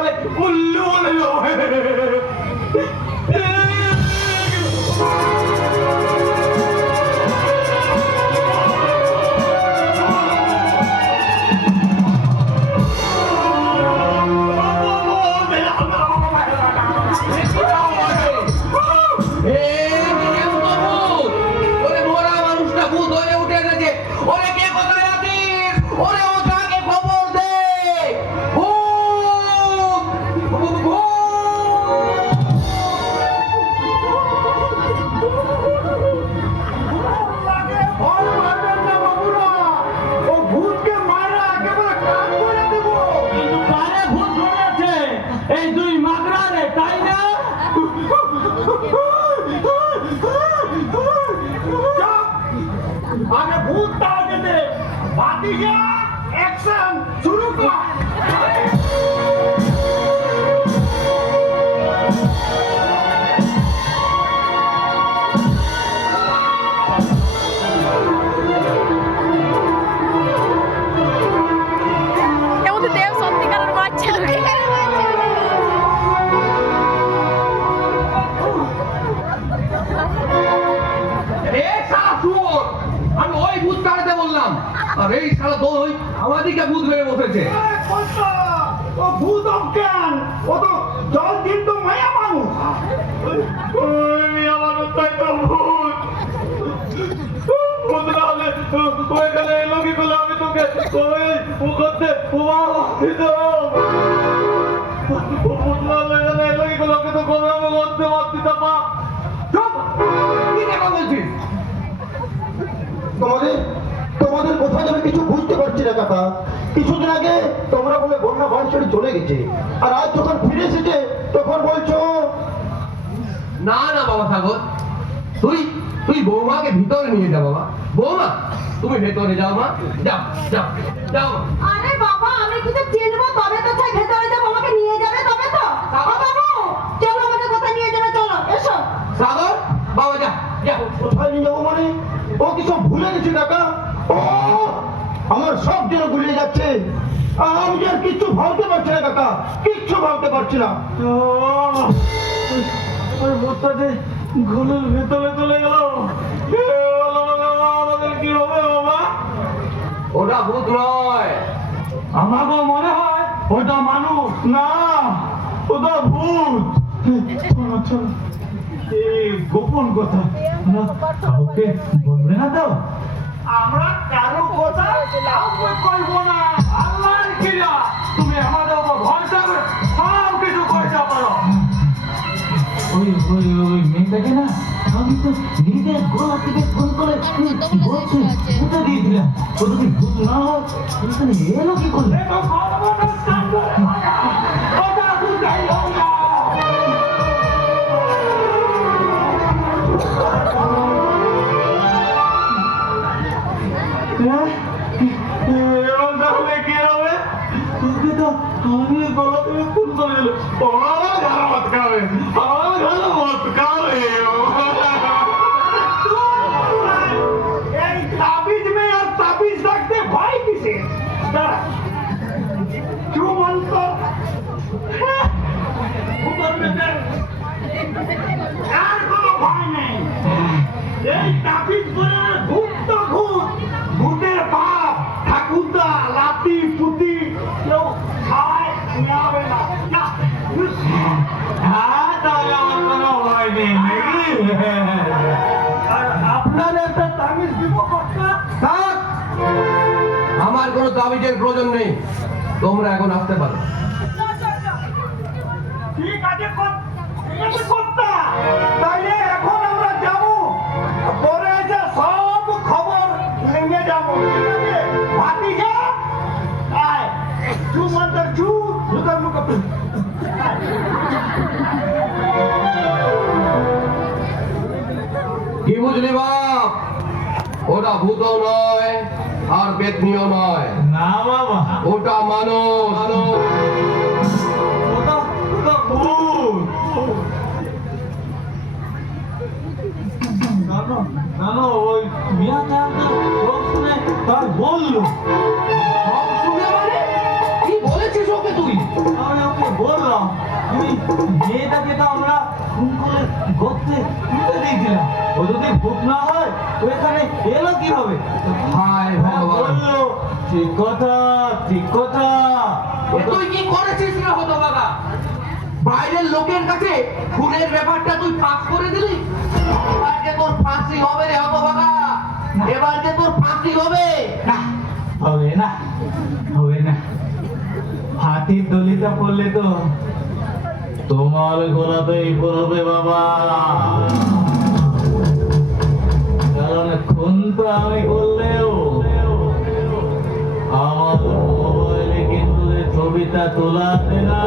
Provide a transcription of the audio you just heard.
বলে উল্লু বলে আমাদিকে ভূত হয়ে বসেছে। ও ভূত অজ্ঞান, ও তো জল কিন্তু মায়া মানুষ। আমার তাই তো ভূত ভূত না হলে ওইখানে এলো কি করলে আমি তোকে ও করতে ভূত না হলে এখানে এলো কি করলে ওকে তো গোলাম করতে পারছি না। মা চুপ, কি কথা বলছিস? তোমাদের কোথায় যাবে কিছু বুঝতে পারছি না কাকা। কিছুদিন আগে তোমরা বলে বন্যা বাড়ি ছেড়ে চলে গেছে, আর আজ যখন ফিরে এসেছে তখন বলছো না না বাবা সাগর, তুই বৌমাকে ভিতরে নিয়ে যা বাবা। বৌমা তুমি ভেতরে যাও, মা যাও যাও যাও। আরে বাবা, আমি কিছু চিনবো তবে তো চাই ভেতরে যাব, আমাকে নিয়ে যাবে তবে তো। ও বাবু চলো, আমাকে কোথায় নিয়ে যাবে, চলো এসো। সাগর বাবা যা যা। কোথায় নিয়ে যাবো মানে? ও কি সব ভুলে গেছে কাকা? ও আমার সব যেন ভুলে যাচ্ছে। আমি আর কিচ্ছু ভাবতে পারছি না কাকা, কিচ্ছু ভাবতে পারছি না। ঘরের ভেতরে চলে গেল, আমাদের কি হবে বাবা? ওটা ভূত নয়, আমাকে মনে হয় ওটা মানুষ। না, ওটা ভূত। গোপন কথা কাউকে বলবে না তো? আমরা কারো কথা কাউকে কইব না। আল্লাহর কিরা, তুমি আমাদের উপর ভরসা করে সব কিছু করতে পারো। ওই মেয়েটাকে না আমি তো নিজের গলা থেকে ফোন করে বলছি বুঝে দিয়েছিলাম, ও যদি ভূত না হয় এখানে এলো কি করলে? তাহলে কি হবে? তোকে তো আমি গলা থেকে ফোন করে এলো, এই তাবিজ মেয়ে আর তাবিজ রাখতে ভয় কিসে? আর কোনো ভয় নেই। এই তাবিজ করে ভূত তো ভূত, ভূতের বাপ ঠাকুরদা লাতি পুতি কেউ খায় নেবে না। আপনার একটা তাবিজ দিব কর্তা? আমার কোনো তাবিজের প্রয়োজন নেই, তোমরা এখন আসতে পারো। ঠিক আছে কর্তা, তাইলে এখন আমরা যাবো, পরে যে সব খবর নিয়ে যাবো। ভাতিজা আয়, চু মন্তর চু লুকা লুকা। কি বুঝলি বাপ? ওটা ভূত নয় আর বেদনীয় নয়। না বাবা, ওটা মানুষ। ওই তার বললো কি বলেছিস ওকে তুই? আমি ওকে বললাম তুই মেয়েটাকে তো আমরা খুন করে গর্তে তুলে দিয়েছিলাম, ও যদি ভূত না হয় তো এখানে এলো কিভাবে? হায় ভগবান, বললো ঠিক কথা, ঠিক কথা। এ তুই কি করেছিস রে হতভাগা? বাইরের লোকের কাছে খুনের ব্যাপারটা তুই ফাঁস করে দিলি। এবার যে তোর ফাঁসি হবে রে হতভাগা, এবার যে তোর ফাঁসি হবে। না, হবে না, হবে না। হাতির দলিটা পড়লে তো তোমার গলাতেই পড়বে বাবা, কারণ খুন তো আমি করলেও আমার মোবাইলে কিন্তু ছবিটা তোলাতে না।